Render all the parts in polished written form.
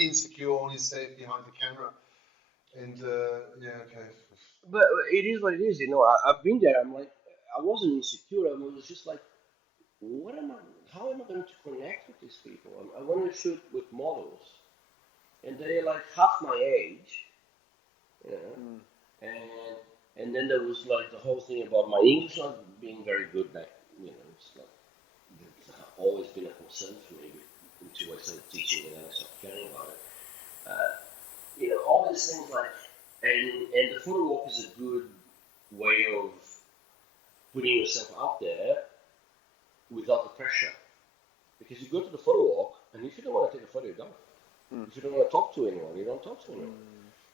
insecure, only safe behind the camera. And yeah, okay. But it is what it is, I've been there. I'm like, I wasn't insecure. I was just like, what am I? How am I going to connect with these people? I want to shoot with models, and they're like half my age, you know. Mm. And then there was like the whole thing about my English not being very good back. It's like it's always been a concern for me until I started teaching and then I stopped caring about it. Uh, all these things like, and the photo walk is a good way of putting yourself out there without the pressure. Because you go to the photo walk, and if you don't want to take a photo, you don't. If you don't want to talk to anyone, you don't talk to anyone.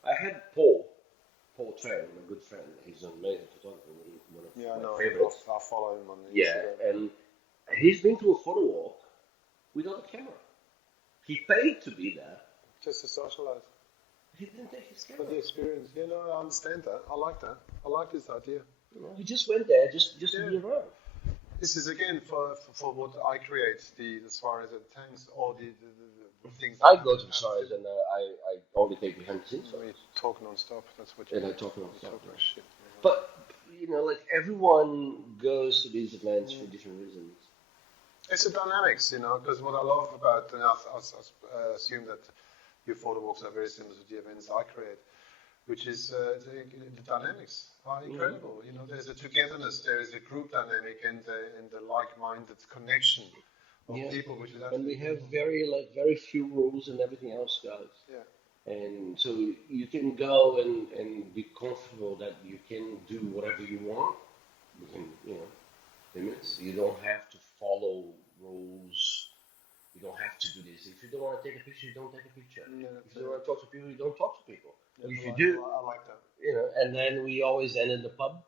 I had Paul Tran, a good friend. He's an amazing photographer, one of my favorites. I follow him on Instagram. Yeah, and he's been to a photo walk without a camera. He paid to be there. Just to socialize. He didn't take his camera. For the experience. Yeah, no, I understand that. I like that. I like this idea. He just went there just to be around. This is again for what I create, the soirees and tanks, or the things. I go to the soirees and I only take behind the scenes. We talk non-stop. That's what you. And I talk non-stop. Shit. But like everyone goes to these events for different reasons. It's the dynamics, because what I love about, and I assume that your photo walks are very similar to the events I create, which is the dynamics are incredible. There's a togetherness, there is a group dynamic, and the like-minded connection of people, which is. And we have very few rules, and everything else goes. Yeah. And so you can go and be comfortable that you can do whatever you want. You can, limits. You don't have to follow rules. You don't have to do this. If you don't want to take a picture, you don't take a picture. Yeah, if you don't want to talk to people, you don't talk to people. Yeah, if you do, I like that. And then we always end in the pub.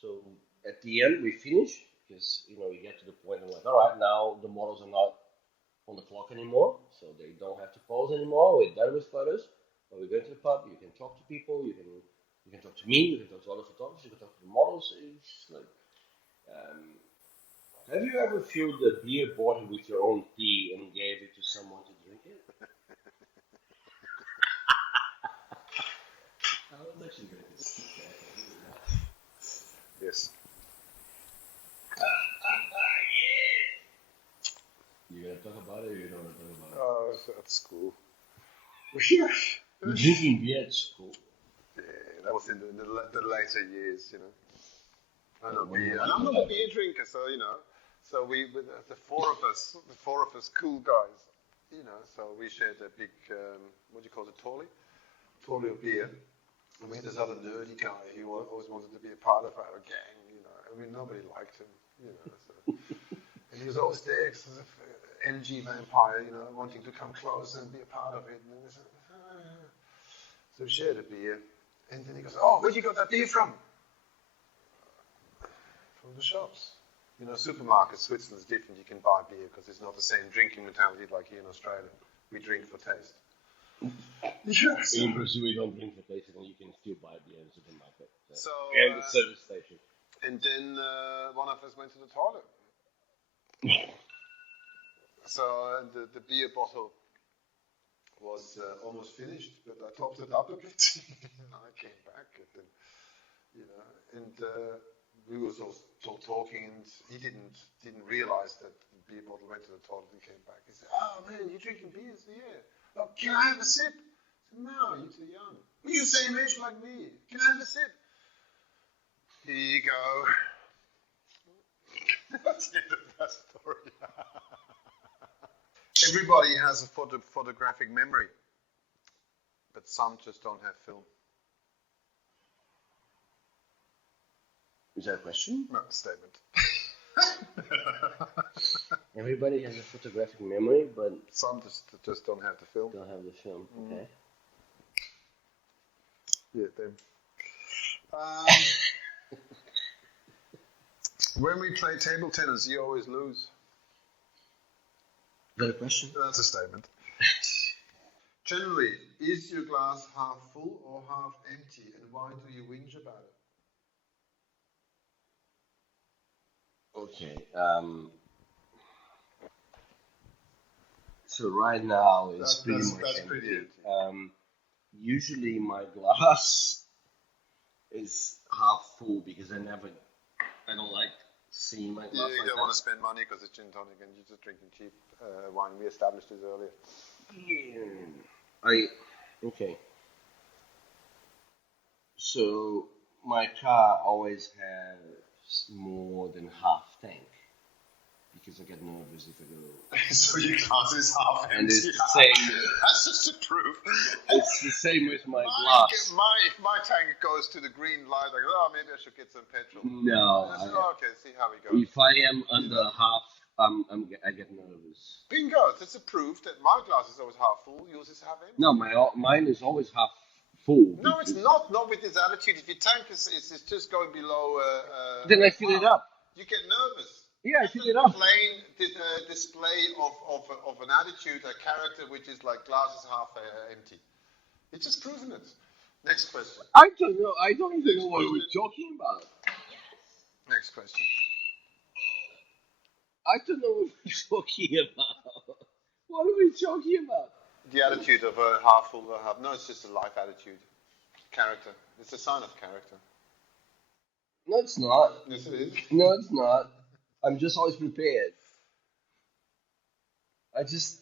So at the end, we finish because we get to the point of like, all right, now the models are not on the clock anymore, so they don't have to pose anymore. We're done with photos. But we go to the pub. You can talk to people. You can talk to me. You can talk to other photographers. You can talk to the models. It's like. Have you ever filled a beer bottle with your own tea and gave it to someone to drink it? I was actually going to say that. Yes. You gonna talk about it or you don't want to talk about it? Oh, at school. You're drinking beer at school? Yeah, that was in the later years, I'm not a beer drinker, so So the four of us cool guys, So we shared a big, what do you call it, Tolly of beer. And we had this other nerdy guy. He always wanted to be a part of our gang, nobody liked him, So. And he was always there, sort of energy vampire, wanting to come close and be a part of it. And said, So we shared a beer, and then he goes, "Oh, where'd you got that beer from?" From the shops. Supermarkets, Switzerland's different. You can buy beer because it's not the same drinking mentality like here in Australia. We drink for taste. Yes. In Brazil, we don't drink for taste, and you can still buy beer in the supermarket. So and the service station. And then one of us went to the toilet. So the beer bottle was almost finished, but I topped it up a bit. I came back, and then, we were still talking, and he didn't realize that the beer bottle went to the toilet and came back. He said, "Oh man, you're drinking beer?" I said, "Yeah." "Oh, can I have a sip?" I said, "No, you're too young." "Well, you're the same age like me. Can I have a sip?" Here you go. That's the end of that story. Everybody has a photographic memory, but some just don't have film. Is that a question? No, statement. Everybody has a photographic memory, but some just don't have the film. Don't have the film. Okay. Yeah, them. When we play table tennis, you always lose. Is that a question? That's a statement. Generally, is your glass half full or half empty, and why do you whinge about it? Okay. So right now it's pretty much that's empty. pretty empty. Usually my glass is half full because I don't like seeing my glass You like don't that. want to spend money because it's gin tonic and you're just drinking cheap wine. We established this earlier. Yeah. Okay. So my car always has more than half tank because I get nervous if I go. So your glass is half empty. And it's the same. That's just a proof. It's the same with my glass. If my tank goes to the green light, I go, oh, maybe I should get some petrol. No. Okay, see how it goes. If I am under half, I get nervous. Bingo! That's a proof that my glass is always half full, yours is half empty. No, mine is always half full. No, it's not. Not with this attitude. If your tank is just going below... then I fill it up. You get nervous. Yeah, I fill it up. Plain display of an attitude, a character, which is like glass is half empty. It's just proven it. Next question. I don't know. I don't even know what we're talking about. Next question. I don't know what we're talking about. What are we talking about? The attitude of a half full or half. No, it's just a life attitude. Character. It's a sign of character. No, it's not. Yes, it is. No, it's not. I'm just always prepared. I just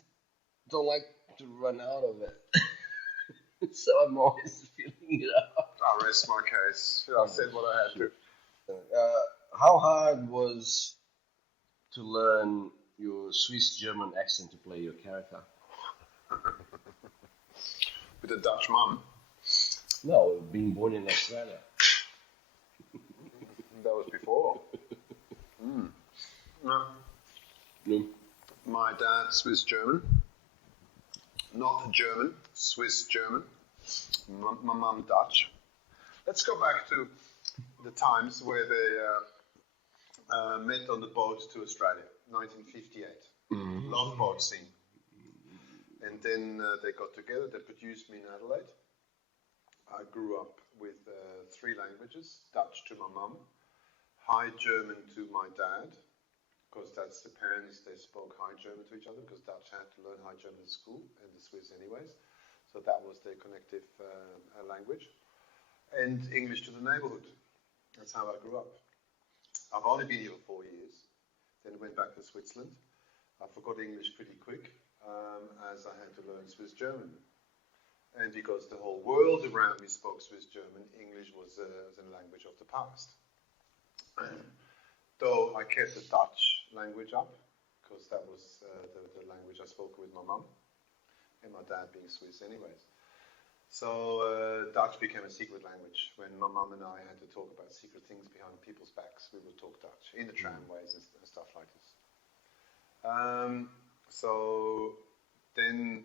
don't like to run out of it. So I'm always filling it up. I rest my case. I said what I had to. How hard was to learn your Swiss German accent to play your character? With a Dutch mum. No, being born in Australia. That was before. No. My dad, Swiss German. Not German, Swiss German. My mum, Dutch. Let's go back to the times where they met on the boat to Australia, 1958. Love boat scene. And then they got together, they produced me in Adelaide. I grew up with 3 languages, Dutch to my mum, High German to my dad, because that's the parents, they spoke High German to each other, because Dutch had to learn High German in school, and the Swiss anyways. So that was their connective language. And English to the neighborhood. That's how I grew up. I've only been here for 4 years, then went back to Switzerland. I forgot English pretty quick, as I had to learn Swiss German. And because the whole world around me spoke Swiss German, English was the language of the past. Though I kept the Dutch language up, because that was the language I spoke with my mum, and my dad being Swiss anyways. So Dutch became a secret language. When my mum and I had to talk about secret things behind people's backs, we would talk Dutch, in the tramways and stuff like this. So then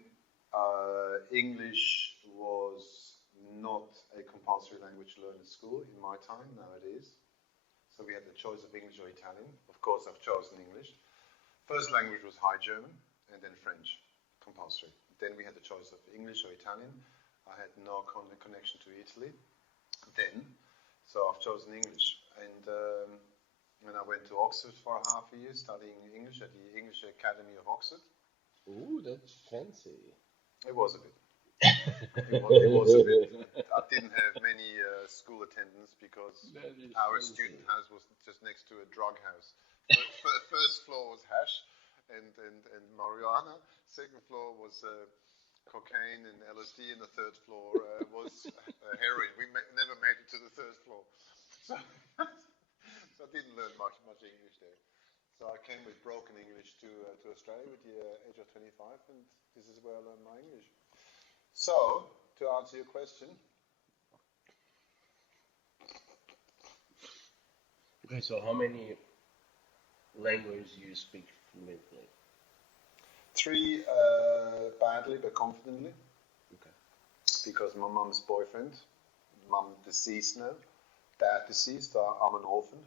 English was not a compulsory language to learn at school in my time, now it is. So we had the choice of English or Italian. Of course, I've chosen English. First language was High German, and then French, compulsory. Then we had the choice of English or Italian. I had no connection to Italy then, so I've chosen English. And I went to Oxford for half a year studying English at the English Academy of Oxford. Ooh, that's fancy. It was a bit. It was a bit. I didn't have many school attendance because our student house was just next to a drug house. First floor was hash and marijuana. Second floor was cocaine and LSD, and the third floor was heroin. We never made it to the third floor, so I didn't learn much English there. So I came with broken English to Australia with the age of 25, and this is where I learned my English. So, to answer your question. Okay, so how many languages you speak fluently? 3 badly but confidently. Okay. Because my mum's boyfriend, mum deceased now, dad deceased, I'm an orphan.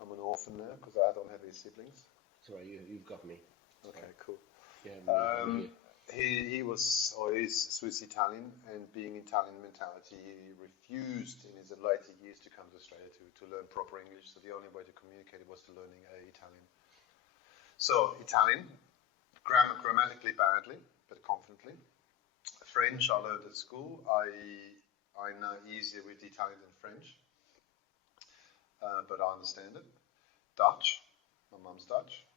I'm an orphan now because I don't have any siblings. Sorry, you've got me. Okay, cool. Yeah, he was, or is Swiss Italian, and being Italian mentality, he refused in his later years to come to Australia to learn proper English. So the only way to communicate was to learning Italian. So Italian, Grammatically badly, but confidently. French I learned at school. I know easier with Italian than French, but I understand it. Dutch, my mum's Dutch.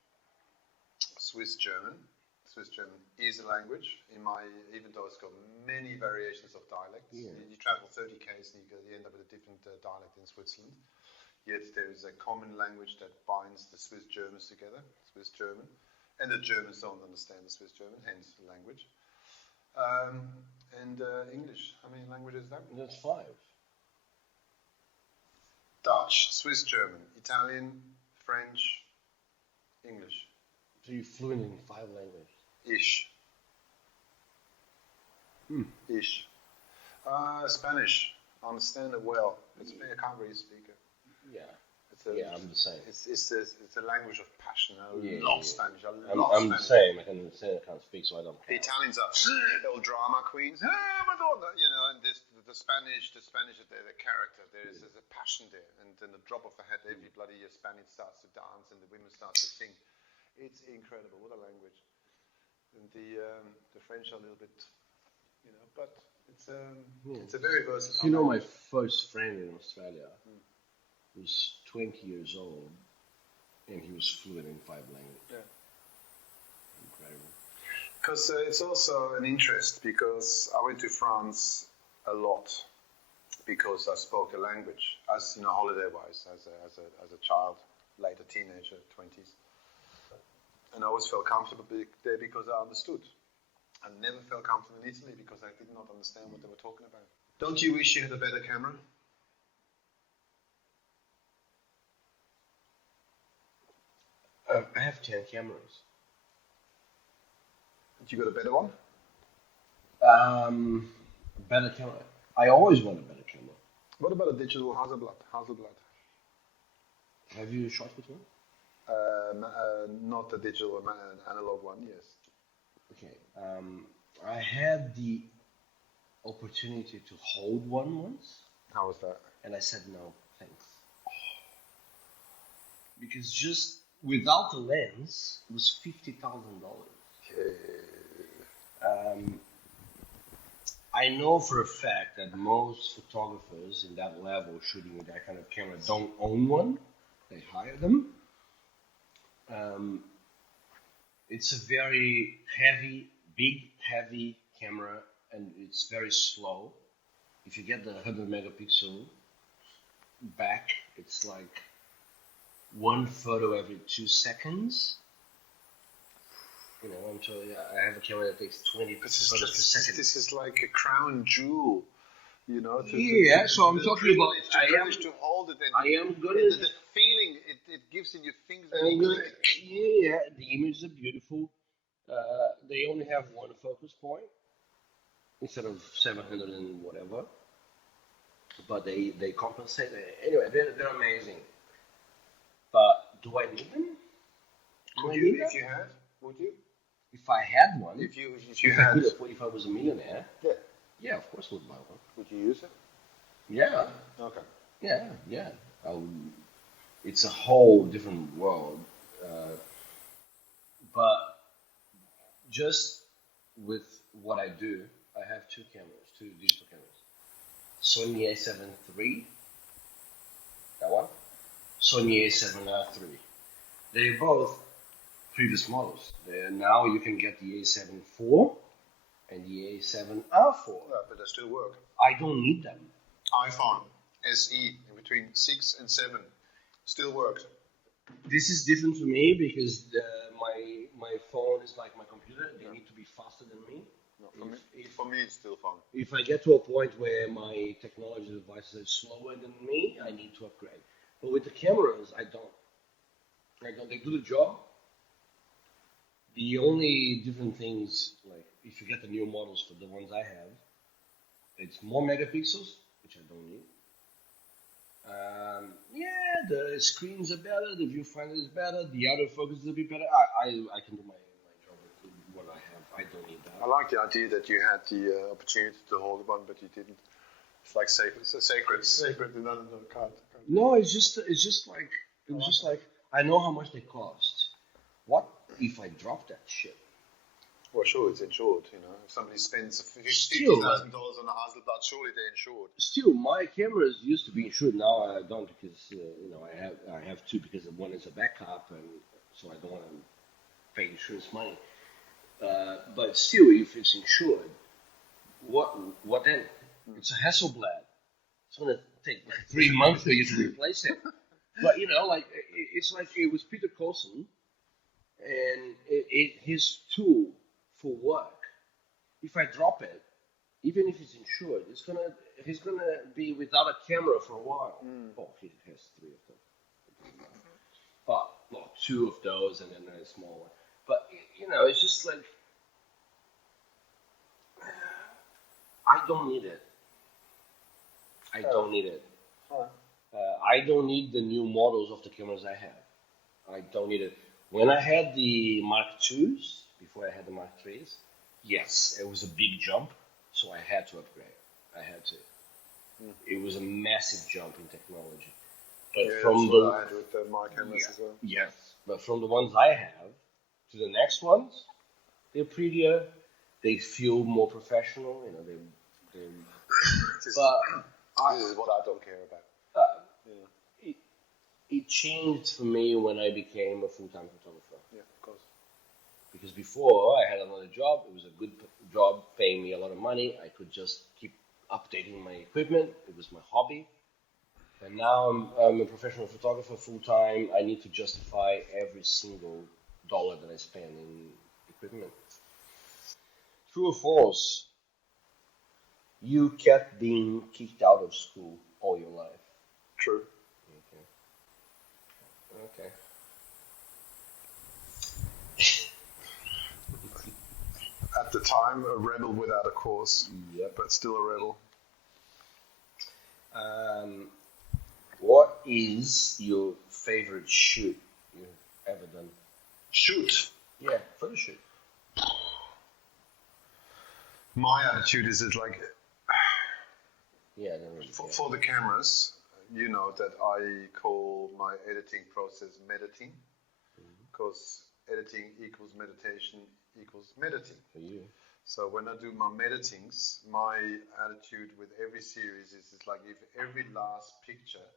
Swiss German. Swiss German is a language, even though it's got many variations of dialects. Yeah. You travel 30 k's and you end up with a different dialect in Switzerland. Yet there is a common language that binds the Swiss Germans together, Swiss German. And the Germans don't understand the Swiss German, hence the language. And English. How many languages is that? That's 5. Dutch, Swiss German, Italian, French, English. So you're fluent in 5 languages? Ish. Ish. Spanish. I understand it well. I can't really speak it. Yeah. I'm the same. It's a language of passion. I love Spanish. I'm the same. I can understand. I can't speak, so I don't. The Italians are little drama queens. Madonna, and the Spanish, the character. There's a passion there, and then the drop of a hat, every bloody Spanish starts to dance, and the women start to sing. It's incredible. What a language. And the French are a little bit, but it's a very versatile. My first friend in Australia was 20 years old, and he was fluent in 5 languages. Yeah. Incredible. Because it's also an interest, because I went to France a lot because I spoke the language, as holiday-wise, as a child, later teenager, 20s. And I always felt comfortable there because I understood. I never felt comfortable in Italy because I did not understand what they were talking about. Don't you wish you had a better camera? I have 10 cameras. You got a better one? Better camera. I always want a better camera. What about a digital Hasselblad? Have you shot with one? Not a digital, an analog one, yes. Okay. I had the opportunity to hold one once. How was that? And I said no, thanks. Because just without the lens, it was $50,000. I know for a fact that most photographers in that level shooting with that kind of camera don't own one. They hire them. It's a very big, heavy camera, and it's very slow. If you get the 100 megapixel back, it's like one photo every 2 seconds. I'm telling you, I have a camera that takes 20 photos per second. This is like a crown jewel, So I'm talking about. To hold it. And I am gonna. The feeling it gives in your fingers. The images are beautiful. They only have one focus point instead of 700 and whatever. But they compensate. Anyway, they're amazing. But do I need them? Would you, if you had? Would you? If I had one. If you had. If I was a millionaire. Yeah. Yeah, of course I would buy one. Would you use it? Yeah. Okay. Yeah. It's a whole different world. But just with what I do, I have 2 digital cameras. Sony A7 III, that one. Sony A7R III. They're both previous models. Now you can get the A7 IV and the A7R4. But they still work. I don't need them. iPhone SE in between 6 and 7 still works. This is different for me because my phone is like my computer. They need to be faster than me. No, for me, it's still fun. If I get to a point where my technology devices are slower than me, I need to upgrade. But with the cameras, I don't. They do the job. The only different things, like if you get the new models for the ones I have, it's more megapixels, which I don't need. The screens are better, the viewfinder is better, the autofocus is a bit better. I can do my job with what I have. I don't need that. I like the idea that you had the opportunity to hold one, but you didn't. It's like sacred. It's sacred. No, can't. No, it's just like I know how much they cost. What if I drop that shit? Well, sure, it's insured. You know, if somebody spends Still, $50,000 on a Hasselblad, surely they're insured. Still, my cameras used to be insured. Now I don't because I have two because one is a backup, and so I don't want to pay insurance money. But still, if it's insured, what then? It's a Hasselblad. It's gonna take like 3 months for you to replace it. But it's like it was Peter Coulson, and his tool for work. If I drop it, even if it's insured, he's gonna be without a camera for a while. Oh, he has 3 of them. But well, 2 of those and then a small one. But it's just like I don't need it. I don't need it. I don't need the new models of the cameras I have. I don't need it. When I had the Mark IIs, before I had the Mark IIIs, yes, it was a big jump, so I had to upgrade. I had to. It was a massive jump in technology. But from that's what I had with my cameras as well. Yes, but from the ones I have to the next ones, they're prettier. They feel more professional. This is what I don't care about. It changed for me when I became a full-time photographer. Yeah, of course. Because before I had another job, it was a good job, paying me a lot of money. I could just keep updating my equipment. It was my hobby. And now I'm a professional photographer full-time. I need to justify every single dollar that I spend in equipment. True or false? You kept being kicked out of school all your life. True. Okay. At the time, a rebel without a cause. Yep. But still a rebel. What is your favorite shoot you've ever done? Shoot. Yeah, photo shoot. My attitude is like, Yeah, I don't really care. for the cameras, you know that I call my editing process mediting, because editing equals meditation equals mediting. For you. So when I do my meditings, my attitude with every series is like if every last picture,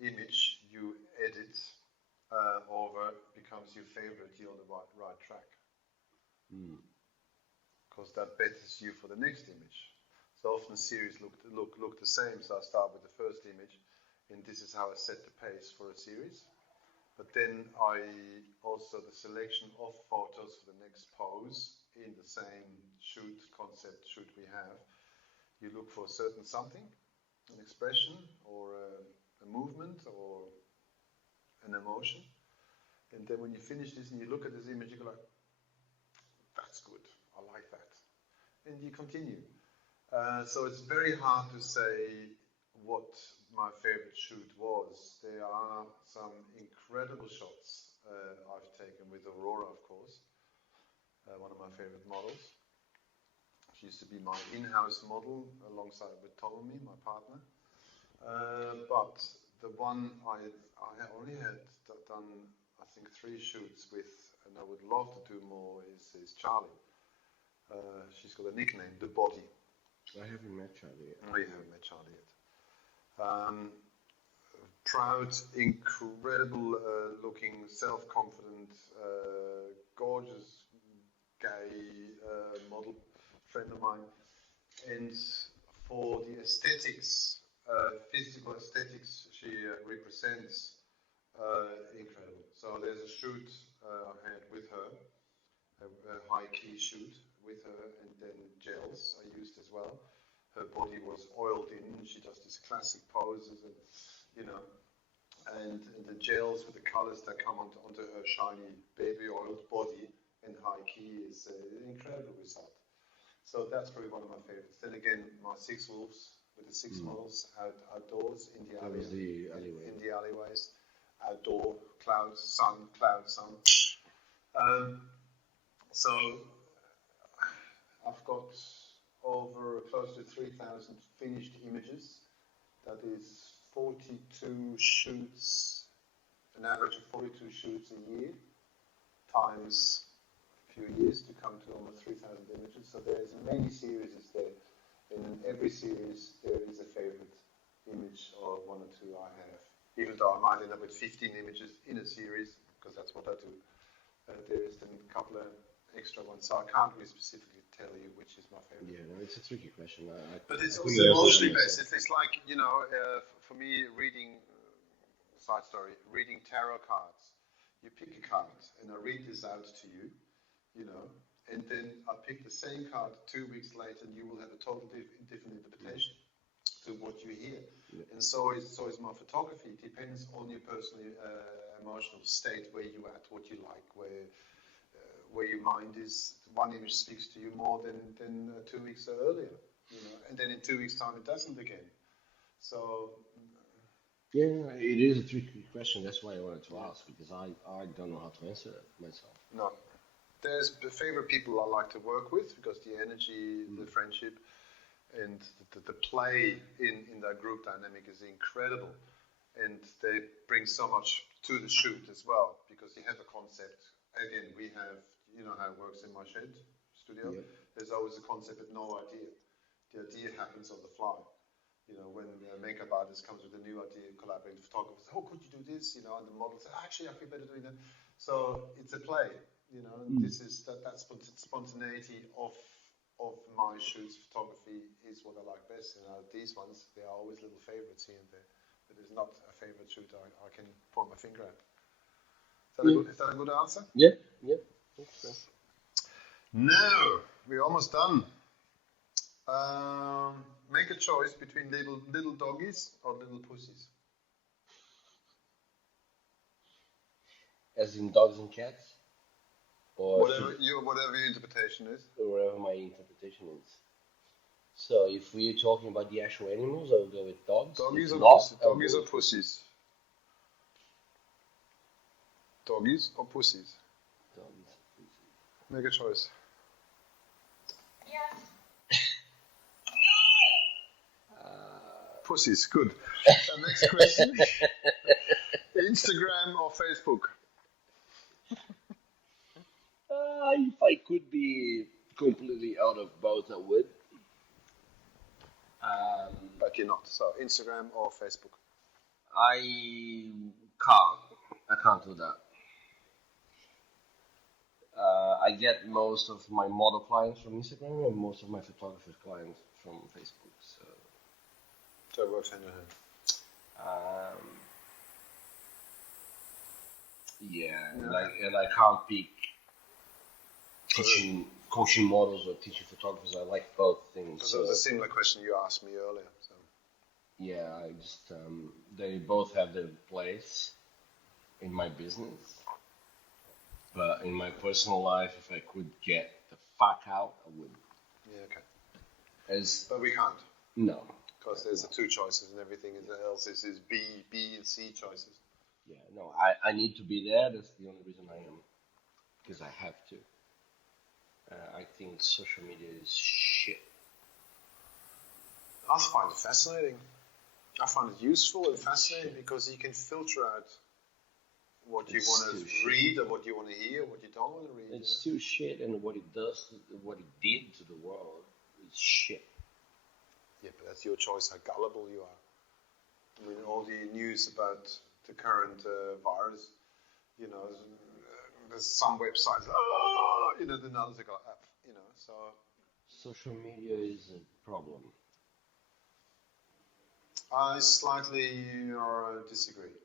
image you edit over becomes your favorite, you're on the right track. Because that betters you for the next image. So often series look the same. So I start with the first image, and this is how I set the pace for a series. But then the selection of photos for the next pose in the same concept shoot we have. You look for a certain something, an expression or a movement or an emotion. And then when you finish this and you look at this image, you go like, that's good, I like that. And you continue. So it's very hard to say what my favorite shoot was. There are some incredible shots I've taken with Aurora, of course, one of my favorite models. She used to be my in-house model alongside with Ptolemy, my partner. But the one I only had done, I think, 3 shoots with, and I would love to do more, is Charlie. She's got a nickname, The Body. I haven't met Charlie yet. We haven't met Charlie yet. Proud, incredible looking, self-confident, gorgeous, gay model friend of mine. And for the aesthetics, physical aesthetics she represents, incredible. So there's a shoot I had with her, a high-key shoot with her, and then gels I used as well. Her body was oiled in. She does these classic poses, and the gels with the colors that come onto her shiny baby oiled body and high key is an incredible result. So that's probably one of my favorites. Then again, my 6 wolves with the 6 models outdoors in the alleyways, outdoor cloud sun. So I've got over close to 3,000 finished images. That is 42 shoots, an average of 42 shoots a year, times few years to come to almost 3,000 images. So there's many series there. And in every series, there is a favorite image or one or two I have. Even though I might end up with 15 images in a series, because that's what I do. There is then a couple of extra ones, so I can't really specifically tell you which is my favorite. Yeah, no, it's a tricky question. But it's also emotionally based. It's like, for me, reading, side story, reading tarot cards. You pick a card, and I read this out to you, and then I pick the same card 2 weeks later, and you will have a totally different interpretation to what you hear. Yeah. And so is my photography. It depends on your personal emotional state, where you at, what you like, where your mind is. One image speaks to you more than 2 weeks earlier, and then in 2 weeks' time it doesn't again. So. Yeah, it is a tricky question. That's why I wanted to ask, because I don't know how to answer it myself. No. There's the favorite people I like to work with, because the energy, the friendship, and the play in that group dynamic is incredible. And they bring so much to the shoot as well, because you have a concept. Again, we have, how it works in my shed studio. Yep. There's always a concept but no idea. The idea happens on the fly. When a makeup artist comes with a new idea, collaborating with photographers, could you do this? And the model says, actually, I feel better doing that. So it's a play, This is that spontaneity of my shoots. Photography is what I like best. These ones, they are always little favorites here and there. But there's not a favorite shoot I can point my finger at. Is that a good answer? Yeah. So. Now, we're almost done. Make a choice between little doggies or little pussies. As in dogs and cats? Or whatever your interpretation is. Or whatever my interpretation is. So if we're talking about the actual animals, I would go with dogs. Doggies or pussies? Doggies or pussies? Doggies or pussies. Make a choice. Pussies, good. Next question. Instagram or Facebook? If I could be completely out of both, I would. But you're not. So Instagram or Facebook? I can't do that. I get most of my model clients from Instagram and most of my photographer clients from Facebook. So it works hand in hand. And I can't pick coaching models or teaching photographers. I like both things. So it was a similar question you asked me earlier. So. Yeah, I just they both have their place in my business, but in my personal life, if I could get the fuck out, I would. Yeah, okay. But we can't. No. Because there's the two choices and everything else is B and C choices. Yeah, no, I need to be there. That's the only reason I am. Because I have to. I think social media is shit. I find it fascinating. I find it useful and fascinating because you can filter out what you want to read or what you want to hear, what you don't want to read. It's still shit, and what it does, what it did to the world is shit. Yeah, but that's your choice how gullible you are. I mean, all the news about the current virus, there's some websites, then others are going, so. Social media is a problem. I slightly disagree.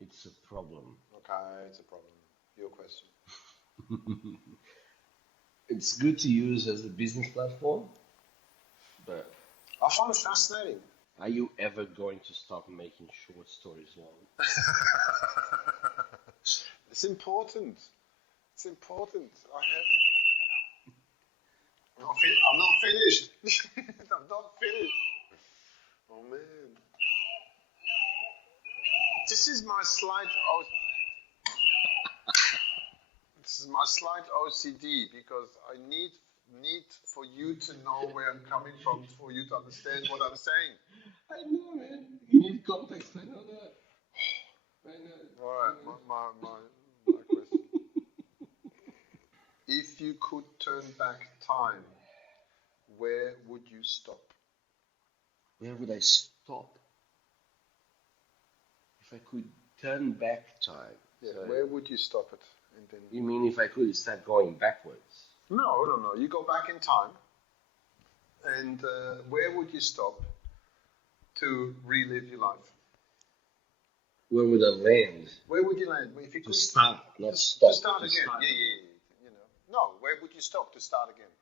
It's a problem. Okay, it's a problem. Your question. It's good to use as a business platform, but I find it fascinating. Are you ever going to stop making short stories long? It's important. It's important. I'm not finished. I'm not finished. Oh man. This is my slight OCD because I need for you to know where I'm coming from for you to understand what I'm saying. I know, man. You need context. I know that. All right, my question. you could turn back time, where would you stop? Where would I stop? If I could turn back time. Yeah, So where would you stop it? And then you mean if I could start going backwards? no. You go back in time, and where would you stop to relive your life? Where would I land? Where would you land? If you To could start, not stop. to start again. Start. Yeah. You know. No, where would you stop to start again?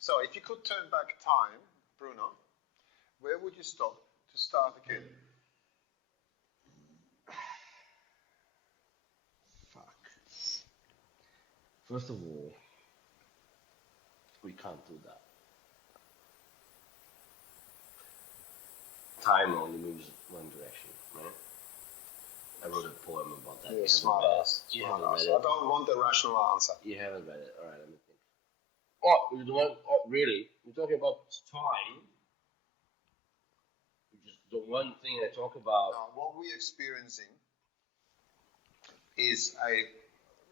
So if you could turn back time, Bruno, where would you stop to start again? Fuck. First of all, we can't do that. Time only moves one direction, right? I wrote a poem about that. You're smart ass. You haven't Smart read ass. it. I don't want the rational answer. You haven't read it. All right, let me think. Oh, the one, oh, really? You're talking about time, which is the one thing I talk about. Now, what we're experiencing is a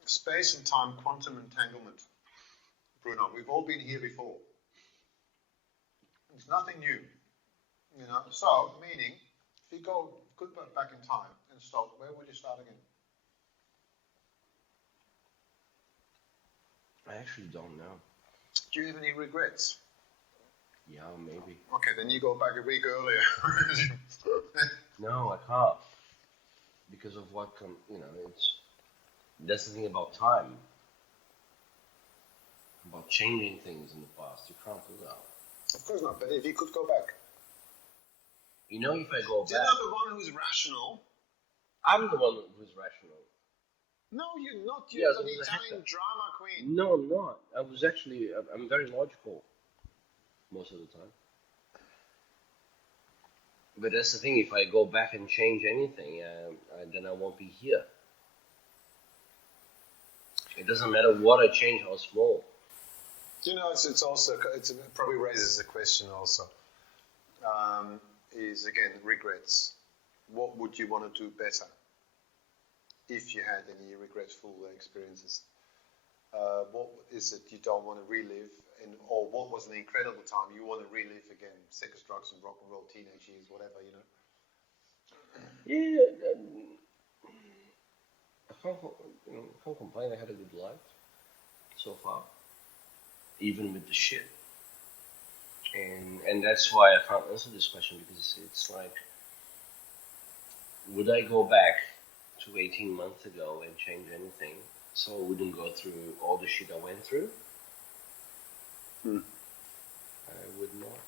space and time quantum entanglement. Bruno, we've all been here before. It's nothing new. You know, so meaning if you could go back in time and stop, where would you start again? I actually don't know. Do you have any regrets? Yeah, maybe. Okay, then you go back a week earlier. No, I can't. Because of what that's the thing about time. About changing things in the past. You can't do that. Of course not, but if you could go back. You know, if I go You're back, not the one who's rational. I'm the one who's rational. No, you're not. Yeah, You're so the who's the Italian hacker? drama queen. No, I'm not. I'm very logical most of the time. But that's the thing, if I go back and change anything, then I won't be here. It doesn't matter what I change, how small. You know, it probably raises a question also. Is again regrets. What would you want to do better if you had any regretful experiences? What is it you don't want to relive, or what was an incredible time you want to relive again? Sex, drugs, and rock and roll, teenage years, whatever, you know. Yeah, I can't complain. I had a good life so far, even with the shit. And that's why I can't answer this question, because it's like, would I go back to 18 months ago and change anything so I wouldn't go through all the shit I went through? I would not.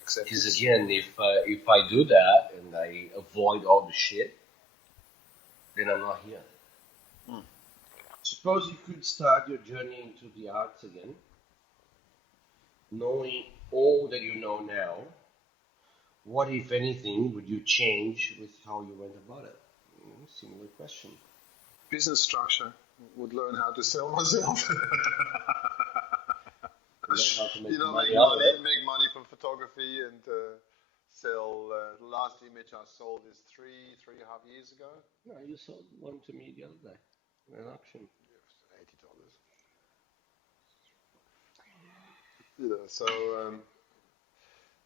Because again, if I do that and I avoid all the shit, then I'm not here. Suppose you could start your journey into the arts again, knowing all that you know now. What, if anything, would you change with how you went about it? Similar question. Business structure. Would learn how to sell myself. Make money from photography and sell. The last image I sold is 3.5 years ago. No, you sold one to me the other day. An auction. $80. You know, so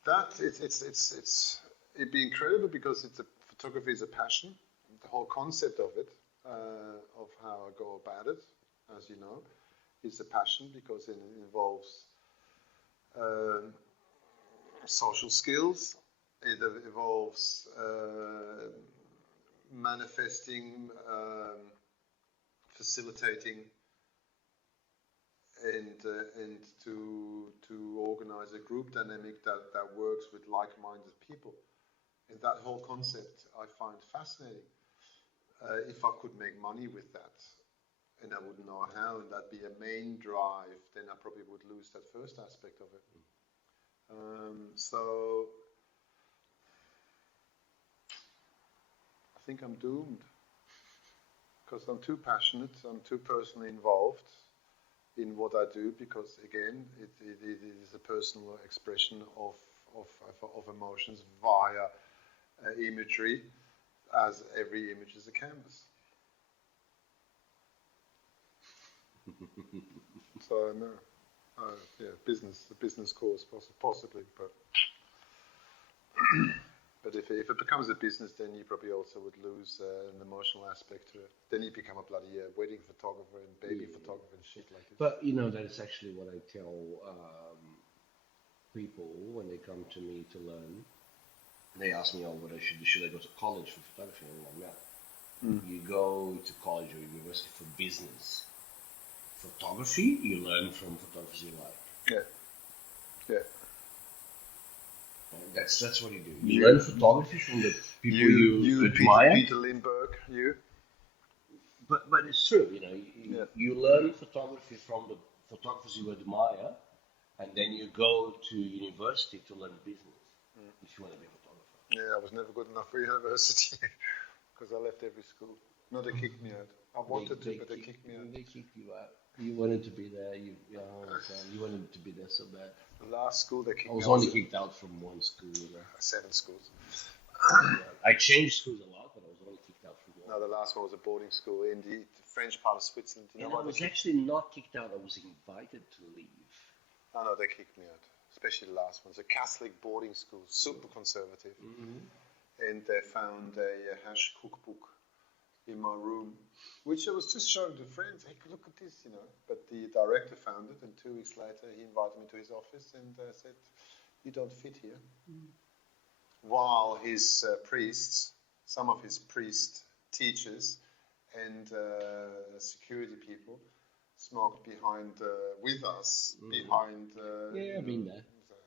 that it'd be incredible because photography is a passion. The whole concept of it, of how I go about it, as you know, is a passion because it involves social skills. It involves manifesting, facilitating, and to organize a group dynamic that works with like-minded people. And that whole concept I find fascinating. If I could make money with that, and I wouldn't know how, and that'd be a main drive, then I probably would lose that first aspect of it. So I think I'm doomed because I'm too passionate, I'm too personally involved in what I do, because again, it is a personal expression of emotions via imagery, as every image is a canvas. So no, the business course possibly, but but if it becomes a business, then you probably also would lose an emotional aspect to it. Then you become a bloody wedding photographer and baby photographer and shit like this. But that is actually what I tell people when they come to me to learn. They ask me, what should I go to college for photography? And I'm like, no. You go to college or university for business. Photography, you learn from photographers you like. Yeah. And that's what you do. You learn photography from the people you admire. Peter Lindbergh, you. But it's true, you learn photography from the photographers you admire, and then you go to university to learn business if you want to be a photographer. Yeah, I was never good enough for university because I left every school. No, they kicked me out. I wanted to, but they kicked me out. They kicked you out. You wanted to be there. You wanted to be there so bad. The last school they kicked me out. I was only kicked out from one school. 7 schools. I changed schools a lot, but I was only kicked out from one. No, the last one was a boarding school in the French part of Switzerland. And I was actually not kicked out. I was invited to leave. Oh, no, they kicked me out. Especially the last one. It's a Catholic boarding school, super conservative. And they found a hash cookbook in my room, which I was just showing to friends. Hey, look at this, But the director found it, and 2 weeks later he invited me to his office and said, "You don't fit here." While his priests, some of his priest teachers and security people smoked behind with us behind. I've been there.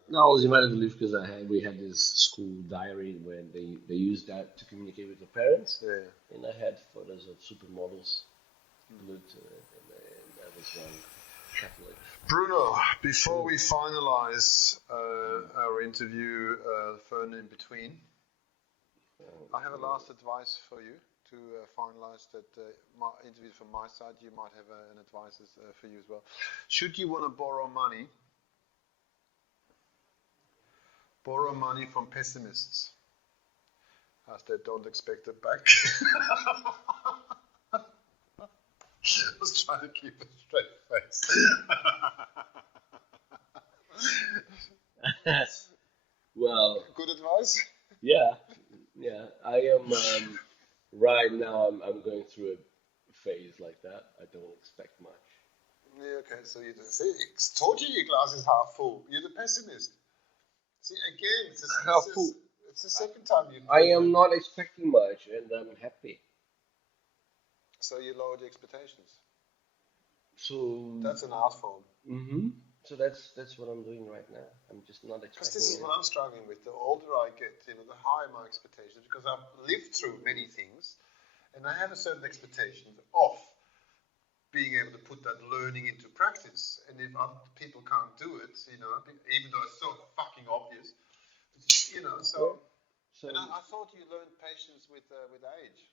No, I was invited to leave because we had this school diary where they used that to communicate with the parents. Yeah. And I had photos of supermodels glued to it, and that was one Catholic. Bruno, before we finalize our interview, phone in between, I have a last advice for you to finalize that my interview from my side. You might have an advice for you as well. Should you want to borrow money from pessimists, as they don't expect it back. I was trying to keep a straight face. Well, good advice. Yeah. I am right now. I'm going through a phase like that. I don't expect much. Yeah. Okay. So you just see, told you your glass is half full. You're the pessimist. See, again, it's the second time you. I am not expecting much, and I'm happy. So you lower the expectations. So that's an art form. So that's what I'm doing right now. I'm just not expecting. Because this is what I'm struggling with. The older I get, the higher my expectations. Because I've lived through many things, and I have a certain expectation of being able to put that learning into practice. And if other people can't do it, even though it's so fucking obvious, so and I thought you learned patience with age.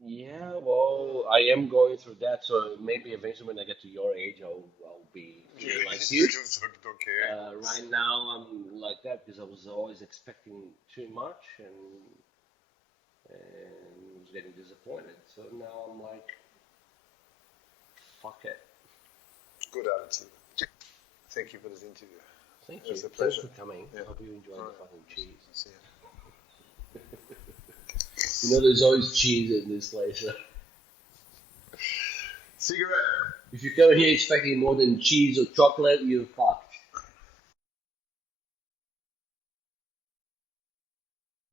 Yeah, well, I am going through that, so maybe eventually when I get to your age, I'll be like you. Don't care. Right now, I'm like that because I was always expecting too much and was getting disappointed. So now I'm like, fuck it. Good attitude. Thank you for this interview. Thank you. Thanks for coming. I hope you enjoyed the fucking cheese. See ya. There's always cheese in this place. Cigarette. If you come here expecting more than cheese or chocolate, you're fucked.